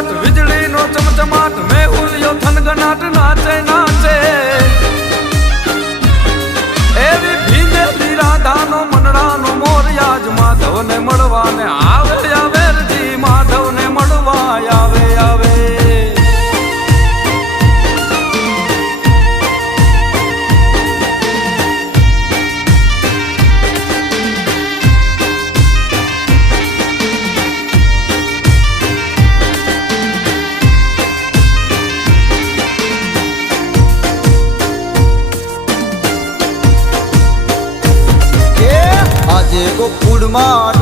કડકડાટ વીજળીનો ચમચમાટ મેહુલિયો થનગનાટ નાચે નાચે એવી ભીંડેલી રાધાનો મનડાનો મોરયાજ માધવને મળવાને આવે આવે જી માધવને મળવા આવે આવે આજે ગોકુળમાં